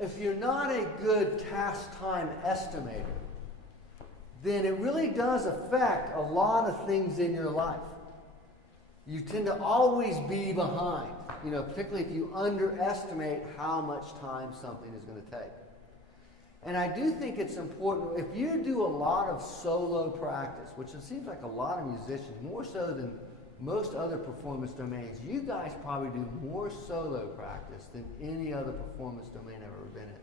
if you're not a good task time estimator, then it really does affect a lot of things in your life. You tend to always be behind, particularly if you underestimate how much time something is going to take. And I do think it's important, if you do a lot of solo practice, which it seems like a lot of musicians, more so than most other performance domains, you guys probably do more solo practice than any other performance domain I've ever been in.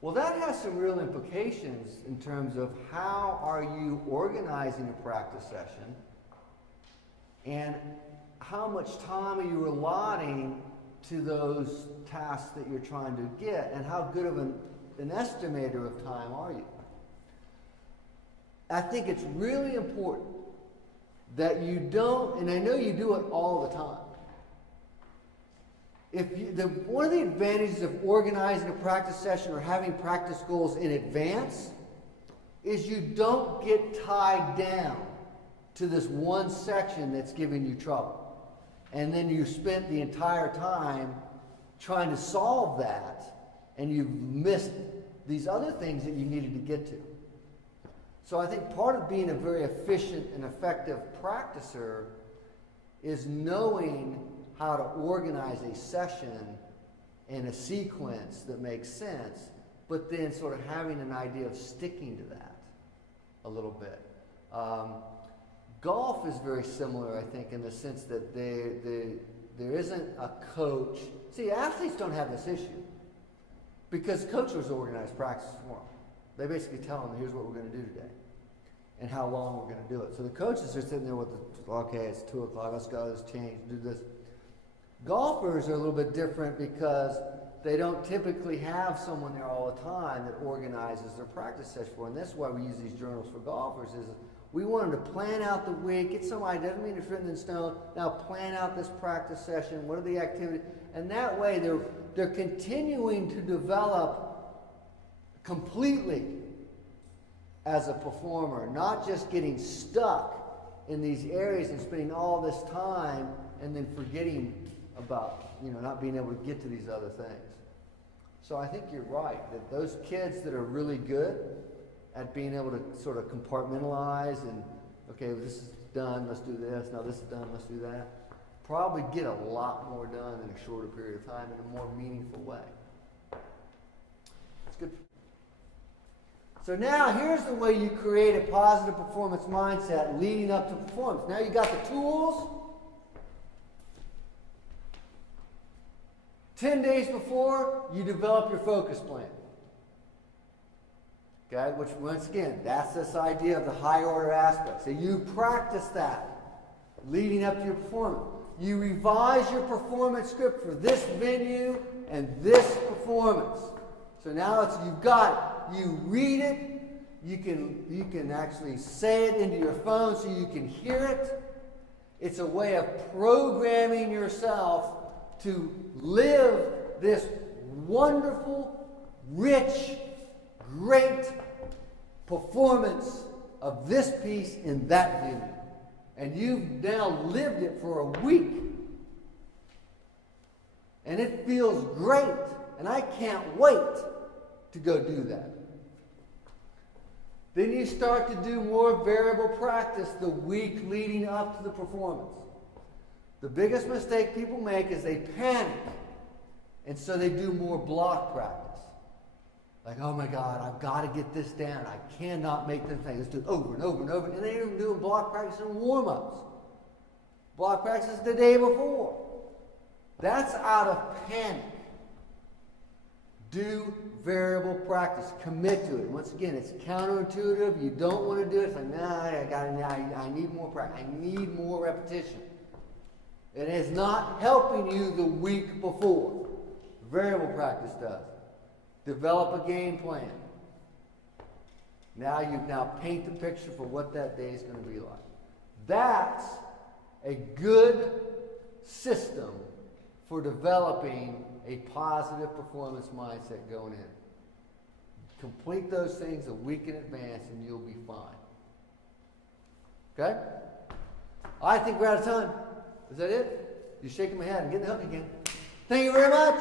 Well, that has some real implications in terms of how are you organizing a practice session and how much time are you allotting to those tasks that you're trying to get, and how good of an estimator of time are you? I think it's really important that you don't, and I know you do it all the time. One of the advantages of organizing a practice session or having practice goals in advance is you don't get tied down to this one section that's giving you trouble. And then you spent the entire time trying to solve that, and you've missed these other things that you needed to get to. So I think part of being a very efficient and effective practicer is knowing how to organize a session in a sequence that makes sense, but then sort of having an idea of sticking to that a little bit. Golf is very similar, I think, in the sense that there isn't a coach. See, athletes don't have this issue because coaches organize practice for them. They basically tell them, here's what we're going to do today and how long we're going to do it. So the coaches are sitting there with okay, it's 2 o'clock, let's go, let's change, do this. Golfers are a little bit different because they don't typically have someone there all the time that organizes their practice session for them. And that's why we use these journals for golfers, is we want them to plan out the week, get some idea, doesn't mean it's written in stone. Now plan out this practice session, what are the activities? And that way they're continuing to develop completely as a performer, not just getting stuck in these areas and spending all this time and then forgetting about, not being able to get to these other things. So I think you're right, that those kids that are really good at being able to sort of compartmentalize and, okay, well, this is done, let's do this, now this is done, let's do that, probably get a lot more done in a shorter period of time in a more meaningful way. That's good. So now here's the way you create a positive performance mindset leading up to performance. Now you got the tools. 10 days before, you develop your focus plan. Okay, which once again, that's this idea of the high order aspect. So you practice that leading up to your performance. You revise your performance script for this venue and this performance. So now you read it, you can actually say it into your phone so you can hear it. It's a way of programming yourself to live this wonderful, rich, great performance of this piece in that venue. And you've now lived it for a week. And it feels great. And I can't wait to go do that. Then you start to do more variable practice the week leading up to the performance. The biggest mistake people make is they panic. And so they do more block practice. Like, oh my God, I've got to get this down. I cannot make this thing. Let's do it over and over and over. And they ain't even doing block practice and warm-ups. Block practice the day before. That's out of panic. Do variable practice. Commit to it. Once again, it's counterintuitive. You don't want to do it. It's like, nah, I need more practice. I need more repetition. It is not helping you the week before. Variable practice does. Develop a game plan. Now you paint the picture for what that day is going to be like. That's a good system for developing a positive performance mindset going in. Complete those things a week in advance and you'll be fine. Okay? I think we're out of time. Is that it? You're shaking my head. I'm getting the hook again. Thank you very much.